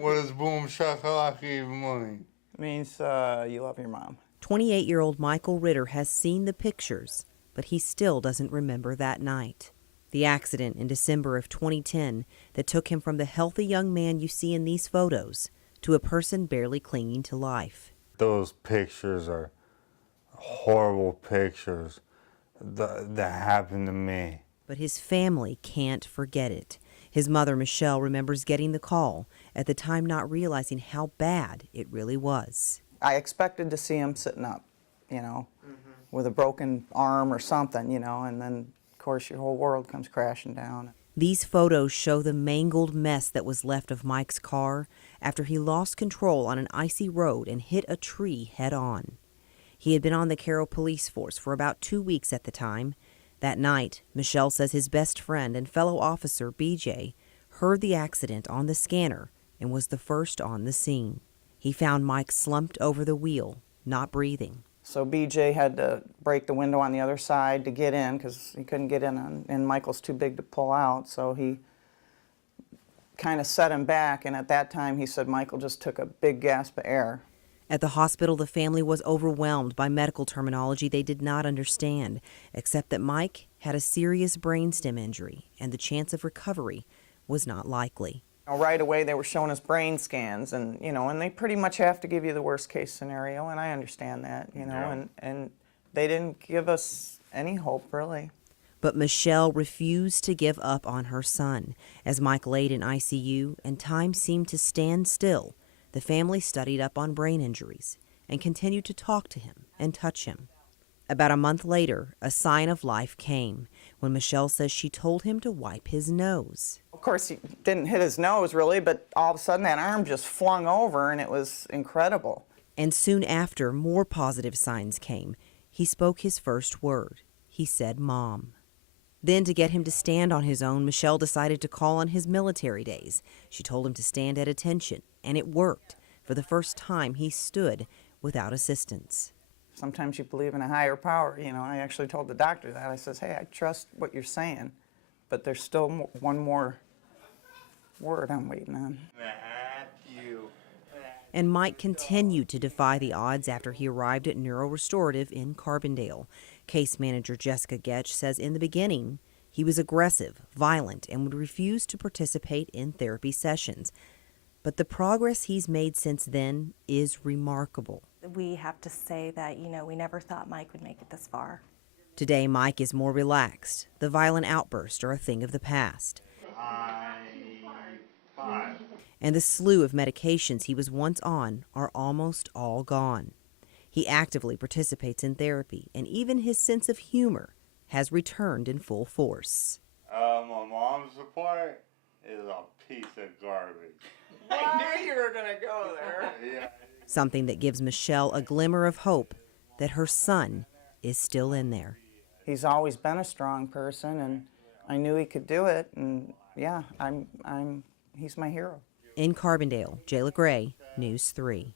What does boom shakalaka even mean? It means you love your mom. 28-year-old Michael Ritter has seen the pictures, but he still doesn't remember that night. The accident in December of 2010 that took him from the healthy young man you see in these photos to a person barely clinging to life. Those pictures are horrible pictures that happened to me. But his family can't forget it. His mother, Michelle, remembers getting the call, at the time not realizing how bad it really was. I expected to see him sitting up, you know, with a broken arm or something, you know, and then, of course, your whole world comes crashing down. These photos show the mangled mess that was left of Mike's car after he lost control on an icy road and hit a tree head-on. He had been on the Carroll police force for about 2 weeks at the time. That night, Michelle says his best friend and fellow officer, BJ, heard the accident on the scanner and was the first on the scene. He found Mike slumped over the wheel, not breathing. So BJ had to break the window on the other side to get in because he couldn't get in, and Michael's too big to pull out, so he kind of set him back, and at that time he said Michael just took a big gasp of air. At the hospital, the family was overwhelmed by medical terminology they did not understand, except that Mike had a serious brainstem injury, and the chance of recovery was not likely. Right away they were showing us brain scans, and you know, and they pretty much have to give you the worst case scenario, and I understand that, you know, Yeah. and they didn't give us any hope really. But Michelle refused to give up on her son. As Mike laid in ICU and time seemed to stand still, the family studied up on brain injuries and continued to talk to him and touch him. About a month later, a sign of life came when Michelle says she told him to wipe his nose. Of course, he didn't hit his nose really, but all of a sudden that arm just flung over, and it was incredible. And soon after, more positive signs came. He spoke his first word. He said, "Mom." Then, to get him to stand on his own, Michelle decided to call on his military days. She told him to stand at attention, and it worked. For the first time, he stood without assistance. Sometimes you believe in a higher power. You know, I actually told the doctor that. I says, hey, I trust what you're saying, but there's still one more word I'm waiting on. And Mike continued to defy the odds after he arrived at Neurorestorative in Carbondale. Case manager Jessica Getch says in the beginning, he was aggressive, violent, and would refuse to participate in therapy sessions. But the progress he's made since then is remarkable. We have to say that, you know, we never thought Mike would make it this far. Today, Mike is more relaxed. The violent outbursts are a thing of the past. And the slew of medications he was once on are almost all gone. He actively participates in therapy, and even his sense of humor has returned in full force. My mom's support is a piece of garbage. I knew you were going to go there. Yeah. Something that gives Michelle a glimmer of hope that her son is still in there. He's always been a strong person, and I knew he could do it, and yeah, he's my hero. In Carbondale, Jayla Gray, News 3.